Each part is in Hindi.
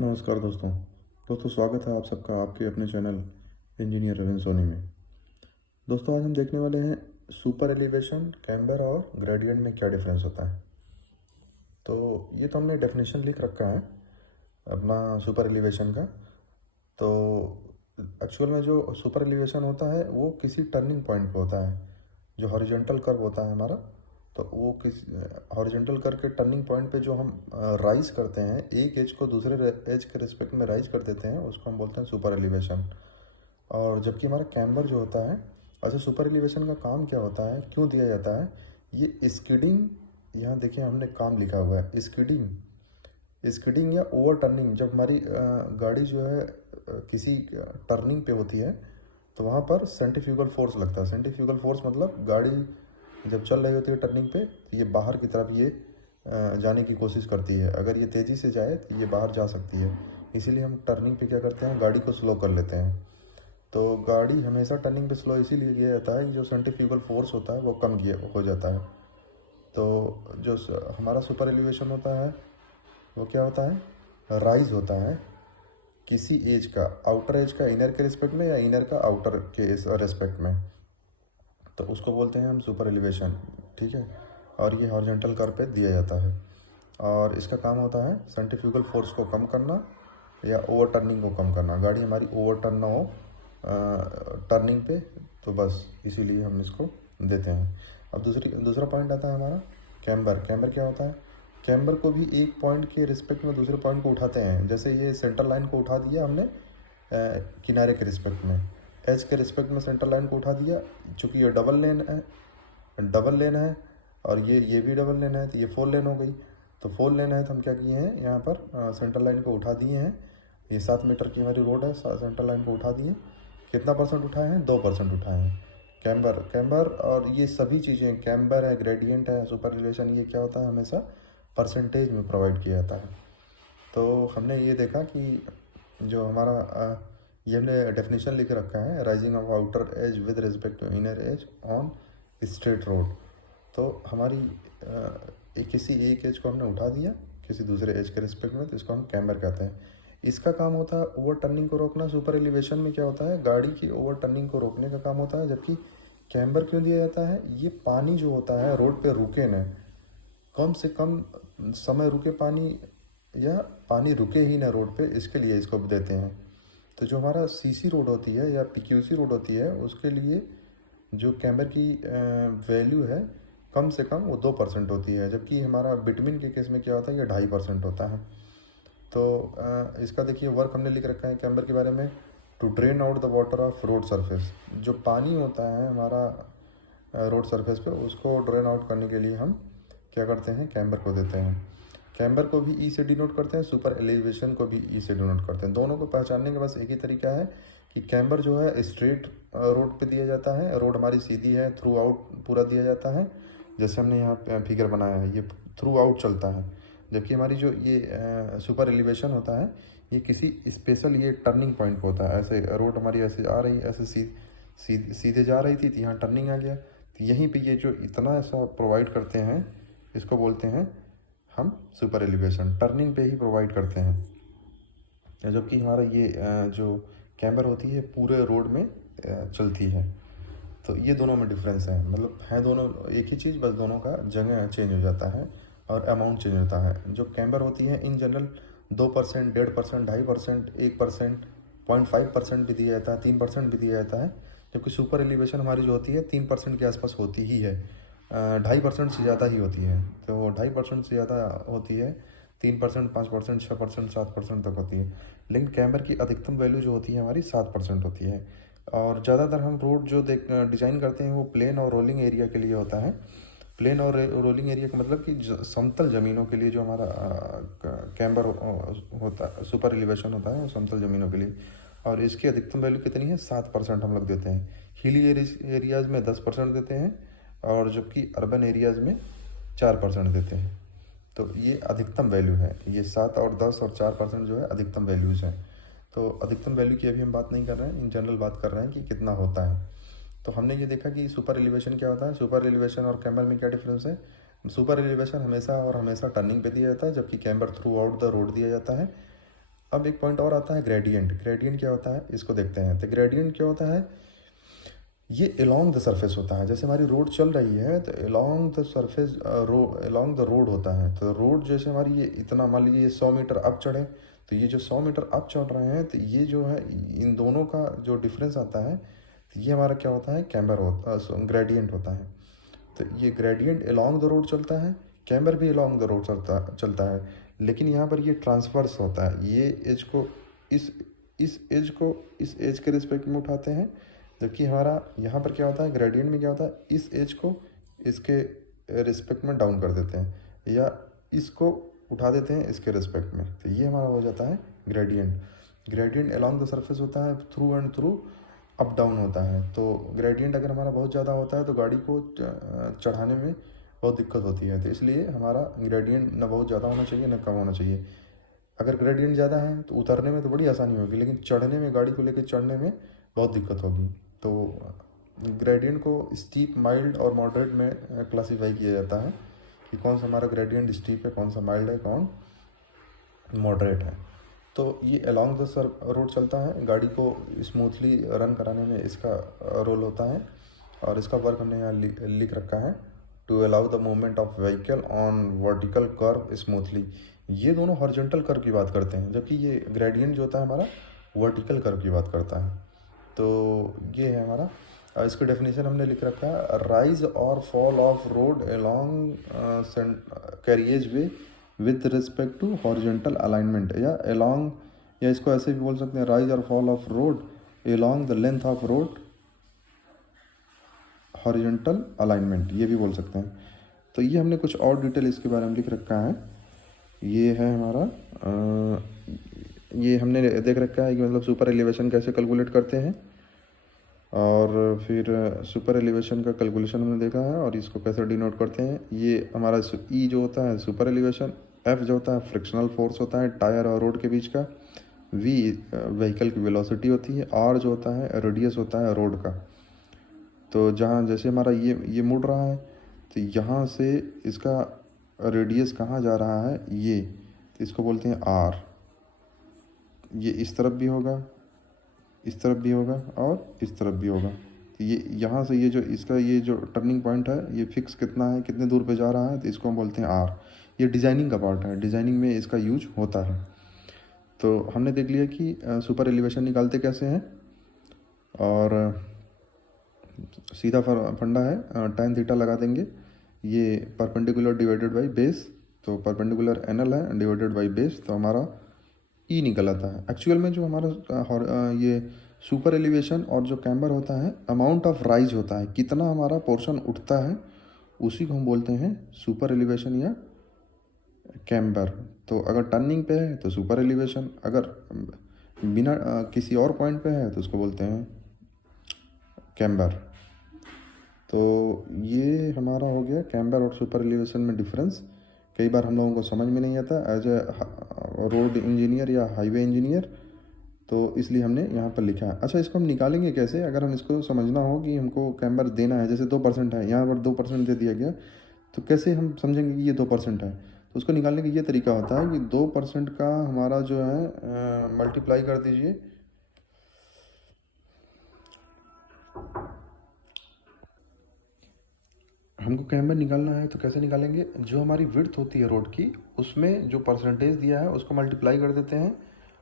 नमस्कार दोस्तों स्वागत है आप सबका आपके अपने चैनल इंजीनियर रविंद्र सोनी में। दोस्तों आज हम देखने वाले हैं सुपर एलिवेशन, कैम्बर और ग्रेडियंट में क्या डिफरेंस होता है। तो ये तो हमने डेफिनेशन लिख रखा है अपना सुपर एलिवेशन का। तो एक्चुअल में जो सुपर एलिवेशन होता है वो किसी टर्निंग पॉइंट पे होता है। जो हॉरिजॉन्टल कर्व होता है हमारा, तो वो किस हॉरिजॉन्टल कर्व के टर्निंग पॉइंट पे जो हम राइज करते हैं, एक एज को दूसरे एज के रिस्पेक्ट में राइज कर देते हैं, उसको हम बोलते हैं सुपर एलिवेशन। और जबकि हमारा कैम्बर जो होता है, अच्छा सुपर एलिवेशन का काम क्या होता है, क्यों दिया जाता है, ये स्किडिंग, यहाँ देखिए हमने काम लिखा हुआ है स्किडिंग। स्किडिंग या ओवर टर्निंग, जब हमारी गाड़ी जो है किसी टर्निंग पे होती है तो वहाँ पर सेंट्रीफ्यूगल फोर्स लगता है। सेंट्रीफ्यूगल फोर्स मतलब गाड़ी जब चल रही होती है टर्निंग पे, तो ये बाहर की तरफ ये जाने की कोशिश करती है। अगर ये तेज़ी से जाए तो ये बाहर जा सकती है, इसीलिए हम टर्निंग पे क्या करते हैं, गाड़ी को स्लो कर लेते हैं। तो गाड़ी हमेशा टर्निंग पे स्लो इसीलिए किया जाता है कि जो सेंट्रीफ्यूगल फोर्स होता है वो कम किया हो जाता है। तो जो हमारा सुपर एलिवेशन होता है वो क्या होता है, राइज होता है किसी एज का, आउटर एज का इनर के रिस्पेक्ट में या इनर का आउटर के रिस्पेक्ट में, तो उसको बोलते हैं हम सुपर एलिवेशन। ठीक है, और ये हॉरिजॉन्टल कर्व पे दिया जाता है और इसका काम होता है सेंट्रीफ्यूगल फोर्स को कम करना या ओवर टर्निंग को कम करना। गाड़ी हमारी ओवर टर्न ना हो टर्निंग पे, तो बस इसीलिए हम इसको देते हैं। अब दूसरा पॉइंट आता है हमारा कैम्बर। कैम्बर क्या होता है, कैम्बर को भी एक पॉइंट के रिस्पेक्ट में दूसरे पॉइंट को उठाते हैं। जैसे ये सेंटर लाइन को उठा दिया हमने किनारे के रिस्पेक्ट में, एज के रिस्पेक्ट में सेंटर लाइन को उठा दिया। चूँकि ये डबल लेन है और ये भी डबल लेन है, तो ये 4 लेन हो गई। तो 4 लेन है तो हम क्या किए हैं, यहाँ पर सेंटर लाइन को उठा दिए हैं। ये 7 मीटर की हमारी रोड है, सेंटर लाइन को उठा दिए। कितना परसेंट उठाए हैं, 2% उठाए हैं। कैम्बर और ये सभी चीज़ें, कैम्बर है, ग्रेडियंट है, सुपर एलिवेशन, ये क्या होता है, हमेशा परसेंटेज में प्रोवाइड किया जाता है। तो हमने ये देखा कि जो हमारा ये हमने डेफिनेशन लिख रखा है, rising of outer edge with respect to inner edge on straight road. तो हमारी किसी एक एज को हमने उठा दिया किसी दूसरे एज के रिस्पेक्ट में, तो इसको हम कैम्बर कहते हैं। इसका काम होता है ओवर टर्निंग को रोकना। सुपर एलिवेशन में क्या होता है, गाड़ी की ओवर टर्निंग को रोकने का काम होता है। जबकि कैम्बर क्यों दिया जाता है, ये पानी जो होता है रोड पे रुके ना, कम से कम समय रुके पानी, या पानी रुके ही ना रोड पे, इसके लिए इसको देते हैं। तो जो हमारा सीसी रोड होती है या पीक्यूसी रोड होती है, उसके लिए जो कैम्बर की वैल्यू है कम से कम वो 2% होती है। जबकि हमारा बिटमिन के केस में क्या होता है, ये 2.5% होता है। तो इसका देखिए वर्क हमने लिख रखा है कैम्बर के बारे में, to drain out the water of road surface. जो पानी होता है हमारा रोड सरफेस पे, उसको ड्रेन आउट करने के लिए हम क्या करते हैं, कैम्बर को देते हैं। कैम्बर को भी ई से डिनोट करते हैं, सुपर एलिवेशन को भी ई से डिनोट करते हैं। दोनों को पहचानने का बस एक ही तरीका है कि कैम्बर जो है स्ट्रेट रोड पे दिया जाता है, रोड हमारी सीधी है, थ्रू आउट पूरा दिया जाता है, जैसे हमने यहाँ फिगर बनाया है, ये थ्रू आउट चलता है। जबकि हमारी जो ये सुपर एलिवेशन होता है, ये किसी स्पेशल ये टर्निंग पॉइंट पे होता है। ऐसे रोड हमारी ऐसे आ रही, ऐसे सीधे जा रही थी, तो यहाँ टर्निंग आ गया, तो यहीं पे ये जो इतना ऐसा प्रोवाइड करते हैं, इसको बोलते हैं हम सुपर एलिवेशन। टर्निंग पे ही प्रोवाइड करते हैं, जबकि हमारा ये जो कैम्बर होती है पूरे रोड में चलती है। तो ये दोनों में डिफरेंस है, मतलब है दोनों एक ही चीज़, बस दोनों का जगह चेंज हो जाता है और अमाउंट चेंज होता है। जो कैम्बर होती है इन जनरल 2%, 1.5%, 2.5%, 1%, 0.5% भी दिया जाता है, 3% भी दिया जाता है। जबकि सुपर एलिवेशन हमारी जो होती है 3% के आसपास होती ही है, 2.5% से ज़्यादा ही होती है। तो 2.5% से ज़्यादा होती है, 3%, 5%, 6%, 7% तक होती है। लेकिन कैम्बर की अधिकतम वैल्यू जो होती है हमारी 7% होती है। और ज़्यादातर हम रोड जो डिज़ाइन करते हैं वो प्लेन और रोलिंग एरिया के लिए होता है। प्लेन और रोलिंग एरिया का मतलब कि समतल ज़मीनों के लिए जो हमारा कैम्बर होता है, सुपर एलिवेशन होता है, वो समतल ज़मीनों के लिए। और इसकी अधिकतम वैल्यू कितनी है, 7% हम लोग देते हैं। हिली एरियाज़ में 10% देते हैं, और जबकि अर्बन एरियाज़ में 4% देते हैं। तो ये अधिकतम वैल्यू है, ये 7 और 10 और 4% जो है अधिकतम वैल्यूज़ हैं। तो अधिकतम वैल्यू की अभी हम बात नहीं कर रहे हैं, इन जनरल बात कर रहे हैं कि कितना होता है। तो हमने ये देखा कि सुपर एलिवेशन क्या होता है, सुपर एलिवेशन और कैम्बर में क्या डिफरेंस है। सुपर एलिवेशन हमेशा और हमेशा टर्निंग पे दिया जाता है, जबकि camber through out the road दिया जाता है। अब एक पॉइंट और आता है ग्रेडियंट। ग्रेडियंट क्या होता है इसको देखते हैं। तो ग्रेडियंट क्या होता है, ये अलोंग द सरफेस होता है। जैसे हमारी रोड चल रही है तो along the surface along the road होता है। तो रोड जैसे हमारी ये इतना, मान लीजिए 100 मीटर अप चढ़े, तो ये जो 100 मीटर अप चढ़ रहे हैं तो ये जो है इन दोनों का जो डिफरेंस आता है तो ये हमारा क्या होता है, कैम्बर होता ग्रेडियंट होता है। तो ये ग्रेडियंट अलोंग द रोड चलता है, कैम्बर भी अलोंग द रोड चलता है, लेकिन यहाँ पर ये ट्रांसवर्स होता है। ये एज को इस एज को इस एज के रिस्पेक्ट में उठाते हैं, जबकि हमारा यहाँ पर क्या होता है, ग्रेडियंट में क्या होता है, इस एज को इसके रिस्पेक्ट में डाउन कर देते हैं या इसको उठा देते हैं इसके रिस्पेक्ट में। तो ये हमारा हो जाता है gradient. Gradient along the surface होता है, through and through up down होता है। तो ग्रेडियंट अगर हमारा बहुत ज़्यादा होता है तो गाड़ी को चढ़ाने में बहुत दिक्कत होती है। तो इसलिए हमारा ग्रेडियंट ना बहुत ज़्यादा होना चाहिए ना कम होना चाहिए। अगर ग्रेडियंट ज़्यादा है तो उतरने में तो बड़ी आसानी होगी, लेकिन चढ़ने में, गाड़ी को लेकर चढ़ने में बहुत दिक्कत होगी। तो ग्रेडियंट को स्टीप, माइल्ड और मॉडरेट में क्लासीफाई किया जाता है कि कौन सा हमारा ग्रेडियंट स्टीप है, कौन सा माइल्ड है, कौन मॉडरेट है। तो ये अलोंग द रोड चलता है, गाड़ी को स्मूथली रन कराने में इसका रोल होता है। और इसका वर्क हमने यहाँ लिख रखा है, to allow the movement of vehicle on vertical curve smoothly. ये दोनों हॉरिजॉन्टल कर्व की बात करते हैं, जबकि ये ग्रेडियंट जो होता है हमारा वर्टिकल कर्व की बात करता है। तो ये है हमारा, इसकी डेफिनेशन हमने लिख रखा है, राइज और fall of road along carriageway with respect to horizontal alignment, या अलोंग, या इसको ऐसे भी बोल सकते हैं, राइज और fall of road along the length of road horizontal alignment, ये भी बोल सकते हैं। तो ये हमने कुछ और डिटेल इसके बारे में लिख रखा है। ये है हमारा ये हमने देख रखा है कि मतलब सुपर एलिवेशन कैसे कैलकुलेट करते हैं, और फिर सुपर एलिवेशन का कैलकुलेशन हमने देखा है और इसको कैसे डिनोट करते हैं। ये हमारा ई जो होता है सुपर एलिवेशन, एफ जो होता है फ्रिक्शनल फोर्स होता है टायर और रोड के बीच का, वी व्हीकल की वेलोसिटी होती है, आर जो होता है रेडियस होता है रोड का। तो जहाँ जैसे हमारा ये मुड़ रहा है तो यहाँ से इसका रेडियस कहाँ जा रहा है, ये, तो इसको बोलते हैं आर। ये इस तरफ भी होगा, इस तरफ भी होगा और इस तरफ भी होगा। तो ये यहाँ से ये जो इसका ये जो टर्निंग पॉइंट है, ये फिक्स कितना है, कितने दूर पे जा रहा है, तो इसको हम बोलते हैं आर। ये डिज़ाइनिंग का पार्ट है, डिज़ाइनिंग में इसका यूज होता है। तो हमने देख लिया कि सुपर एलिवेशन निकालते कैसे हैं, और सीधा फंडा है, tan थीटा लगा देंगे, ये परपेंडिकुलर डिवाइडेड बाई बेस, तो परपेंडिकुलर एनएल है डिवाइडेड बाई बेस, तो हमारा ई निकल आता है। एक्चुअल में जो हमारा ये सुपर एलिवेशन और जो कैम्बर होता है, अमाउंट ऑफ राइज होता है, कितना हमारा पोर्शन उठता है, उसी को हम बोलते हैं सुपर एलिवेशन या कैम्बर। तो अगर टर्निंग पे है तो सुपर एलिवेशन, अगर बिना किसी और पॉइंट पे है तो उसको बोलते हैं कैम्बर। तो ये हमारा हो गया कैम्बर और सुपर एलिवेशन में डिफरेंस। कई बार हम लोगों को समझ में नहीं आता एज ए रोड इंजीनियर या हाईवे इंजीनियर, तो इसलिए हमने यहाँ पर लिखा है। अच्छा, इसको हम निकालेंगे कैसे, अगर हम इसको समझना हो कि हमको कैम्बर देना है, जैसे 2% है, यहाँ पर 2% दे दिया गया, तो कैसे हम समझेंगे कि ये 2% है। तो उसको निकालने का ये तरीका होता है कि 2% का हमारा जो है मल्टीप्लाई कर दीजिए, हमको कैम्बर निकालना है तो कैसे निकालेंगे, जो हमारी विड्थ होती है रोड की, उसमें जो परसेंटेज दिया है उसको मल्टीप्लाई कर देते हैं,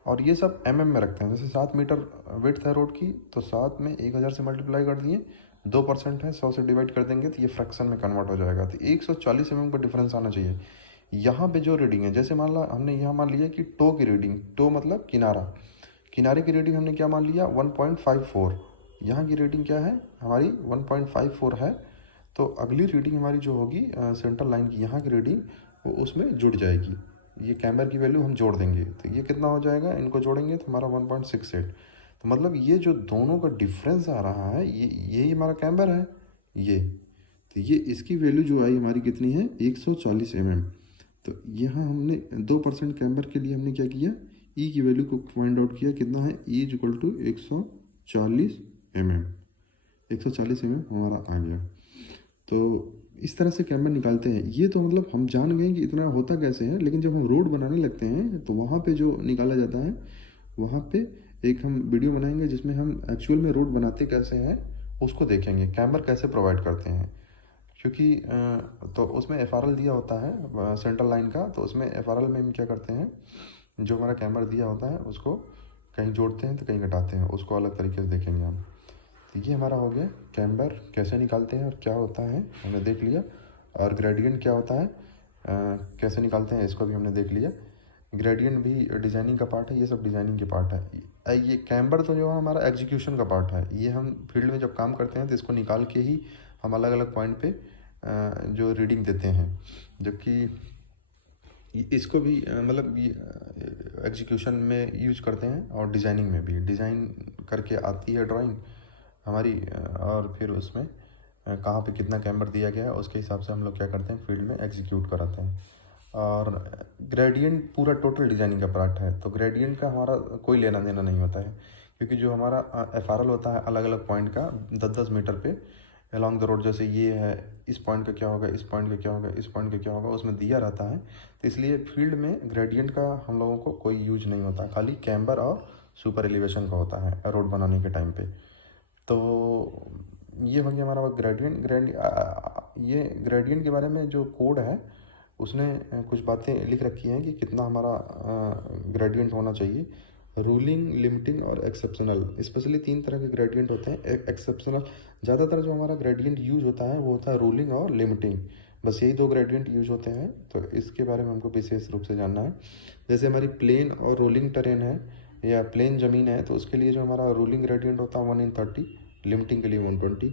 और ये सब में रखते हैं। जैसे 7 मीटर विड्थ है रोड की, तो 7 में 1000 से मल्टीप्लाई कर दिए, 2% है, 100 से डिवाइड कर देंगे तो ये फ्रैक्शन में कन्वर्ट हो जाएगा। तो 140 का डिफरेंस आना चाहिए। यहाँ पे जो रीडिंग है, जैसे हमने यहाँ मान लिया कि टो की रीडिंग, टो मतलब किनारा, किनारे की रीडिंग हमने क्या मान लिया 1.54, यहाँ की रीडिंग क्या है हमारी 1.54 है। तो अगली रीडिंग हमारी जो होगी सेंट्रल लाइन की, यहाँ की रीडिंग, वो उसमें जुड़ जाएगी। ये कैम्बर की वैल्यू हम जोड़ देंगे, तो ये कितना हो जाएगा, इनको जोड़ेंगे तो हमारा 1.68। तो मतलब ये जो दोनों का डिफरेंस आ रहा है, यही हमारा कैम्बर है ये। तो ये इसकी वैल्यू जो आई हमारी कितनी है 140 तो यहाँ हमने 2% कैम्बर के लिए हमने क्या किया, ई की वैल्यू को फाइंड आउट किया, कितना है ई इज इक्वल टू 140 140 हमारा आ गया। तो इस तरह से कैमरा निकालते हैं। ये तो मतलब हम जान गए कि इतना होता कैसे है, लेकिन जब हम रोड बनाने लगते हैं तो वहाँ पे जो निकाला जाता है, वहाँ पे एक हम वीडियो बनाएंगे जिसमें हम एक्चुअल में रोड बनाते कैसे हैं उसको देखेंगे, कैमर कैसे प्रोवाइड करते हैं। क्योंकि तो उसमें एफआरएल दिया होता है सेंट्रल लाइन का, तो उसमें एफआरएल में हम क्या करते हैं, जो हमारा कैमर दिया होता है उसको कहीं जोड़ते हैं तो कहीं घटाते हैं, उसको अलग तरीके से देखेंगे हम। तो ये हमारा हो गया कैमबर कैसे निकालते हैं और क्या होता है हमने देख लिया, और ग्रेडियंट क्या होता है कैसे निकालते हैं इसको भी हमने देख लिया। ग्रेडियंट भी डिज़ाइनिंग का पार्ट है, ये सब डिज़ाइनिंग के पार्ट है। ये कैमबर तो जो है हमारा एग्जीक्यूशन का पार्ट है, ये हम फील्ड में जब काम करते हैं तो इसको निकाल के ही हम अलग अलग पॉइंट पे जो रीडिंग देते हैं। जबकि इसको भी मतलब ये एग्जीक्यूशन में यूज करते हैं और डिज़ाइनिंग में भी, डिज़ाइन करके आती है ड्राइंग हमारी, और फिर उसमें कहाँ पे कितना कैमबर दिया गया है उसके हिसाब से हम लोग क्या करते हैं फील्ड में एग्जीक्यूट कराते हैं। और ग्रेडियंट पूरा टोटल डिज़ाइनिंग का पार्ट है, तो ग्रेडियंट का हमारा कोई लेना देना नहीं होता है, क्योंकि जो हमारा एफआरएल होता है अलग अलग पॉइंट का 10-10 मीटर पे अलॉन्ग द रोड, जैसे ये है इस पॉइंट का क्या होगा, इस पॉइंट का क्या होगा, इस पॉइंट का क्या होगा, उसमें दिया रहता है। तो इसलिए फील्ड में ग्रेडियंट का हम लोगों को कोई यूज नहीं होता, खाली कैम्बर और सुपर एलिवेशन का होता है रोड बनाने के टाइम पे। तो ये हो गया हमारा ग्रेडियंट। ये ग्रेडियंट के बारे में जो कोड है उसने कुछ बातें लिख रखी हैं कि कितना हमारा ग्रेडियंट होना चाहिए। रूलिंग, लिमिटिंग और एक्सेप्शनल, स्पेशली 3 तरह के ग्रेडियंट होते हैं। एक्सेप्शनल, ज़्यादातर जो हमारा ग्रेडियंट यूज होता है वो होता है रूलिंग और लिमिटिंग, बस यही 2 ग्रेडियंट यूज होते हैं। तो इसके बारे में हमको विशेष रूप से जानना है। जैसे हमारी प्लेन और रोलिंग टेरेन है या प्लेन ज़मीन है, तो उसके लिए जो हमारा रूलिंग ग्रेडियंट होता है 1/30, लिमिटिंग के लिए 120।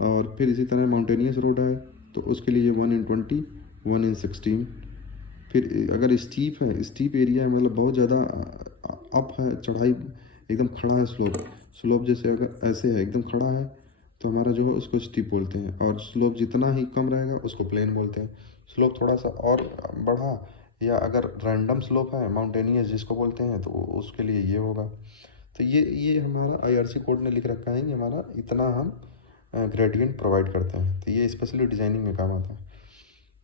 और फिर इसी तरह माउंटेनियस रोड है तो उसके लिए 1/20, 1/16। फिर अगर स्टीप है, स्टीप एरिया है, मतलब बहुत ज़्यादा अप है, चढ़ाई एकदम खड़ा है, स्लोप जैसे अगर ऐसे है एकदम खड़ा है तो हमारा जो है उसको स्टीप बोलते हैं, और स्लोप जितना ही कम रहेगा उसको प्लेन बोलते हैं। स्लोप थोड़ा सा और बढ़ा या अगर रैंडम स्लोप है माउंटेनियस जिसको बोलते हैं, तो उसके लिए ये होगा। तो ये हमारा आईआरसी कोड ने लिख रखा है कि हमारा इतना हम ग्रेडियंट प्रोवाइड करते हैं, तो ये स्पेशली डिज़ाइनिंग में काम आता है।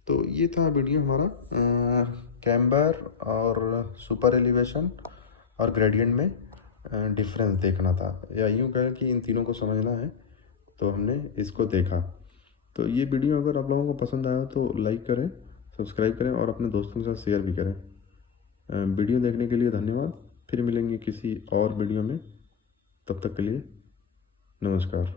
तो ये था वीडियो हमारा कैम्बर और सुपर एलिवेशन और ग्रेडियंट में डिफरेंस देखना था, या यूँ कहें कि इन तीनों को समझना है, तो हमने इसको देखा। तो ये वीडियो अगर आप लोगों को पसंद आया तो लाइक करें, सब्सक्राइब करें और अपने दोस्तों के साथ शेयर भी करें। वीडियो देखने के लिए धन्यवाद। फिर मिलेंगे किसी और वीडियो में, तब तक के लिए नमस्कार।